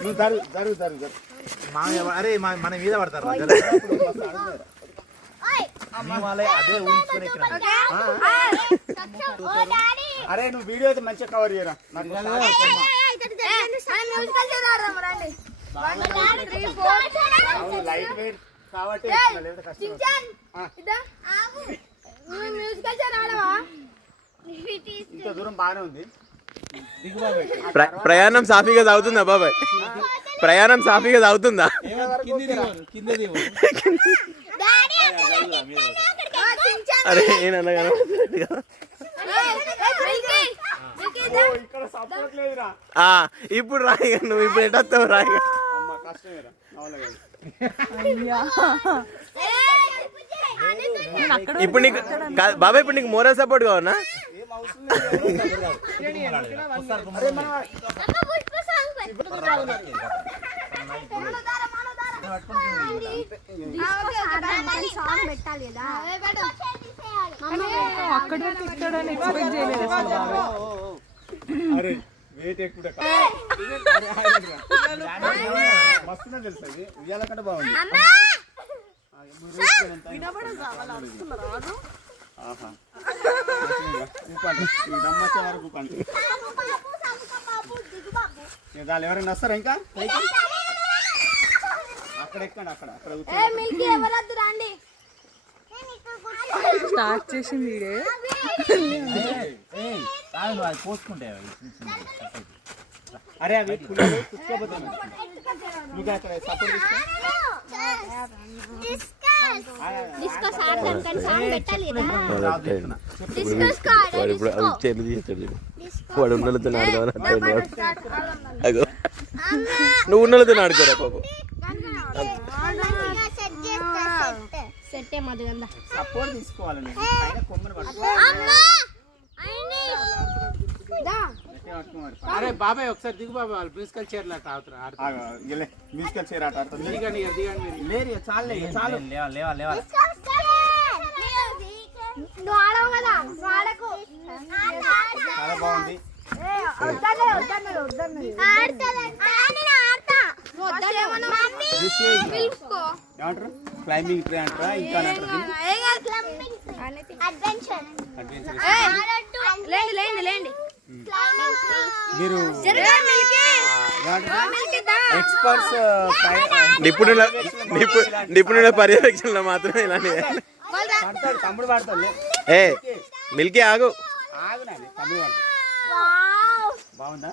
నువ్వు జరుగు అరే మన మీద పడతారు అదే ఊహించుకుని అరే నువ్వు వీడియో అయితే మంచిగా కవర్ చేయరా లైట్ వెయిట్ కాబట్టి ఇంత దూరం బాగానే ఉంది. ప్రయాణం సాఫీగా సాగుతుందా బాబాయ్? ప్రయాణం సాఫీగా సాగుతుందా? అరే ఇప్పుడు రాయి నువ్వు ఇప్పుడు ఎట్టొస్తావు రాయి. ఇప్పుడు నీకు బాబాయ్ ఇప్పుడు నీకు మోరల్ సపోర్ట్ కావన్నా? అరే వెయిట్ ఎక్కువ మస్తు తెలుసు ఉయ్యాల కంటే బాగుంది. నమ్మచ్చే వరకు దాని ఎవరైనా వస్తారా ఇంకా? అక్కడ ఎక్కండి అక్కడ స్టార్ట్ చేసింది పోసుకుంటే అరే అవి నువ్వు అక్కడ సపోర్ట్ వాడు ఉన్నలతో ఆడుకోవాలి. నువ్వు ఉన్నలతో ఆడుకోరా పాపం. సపోర్ట్ తీసుకోవాలి. అరే బాబాయ్ ఒకసారి దిగు బాబాయ్, వాళ్ళు మ్యూజికల్ చైర్ మ్యూజికల్ చైర్ ఆట దిగండి లేరు చాలు చాలు లేవా చాలా బాగుంది. ఏమంటారు క్లైంబింగ్ ట్రీ అంటారా ఇంకా మీరు ఎక్స్పర్ట్స్ నిపుణుల పర్యవేక్షణలో మాత్రమే ఇలానే. తమ్ముడు పడతాడు. ఏ మిల్కీ ఆగు. తమ్ముడు పడతాడు. బాగుందా?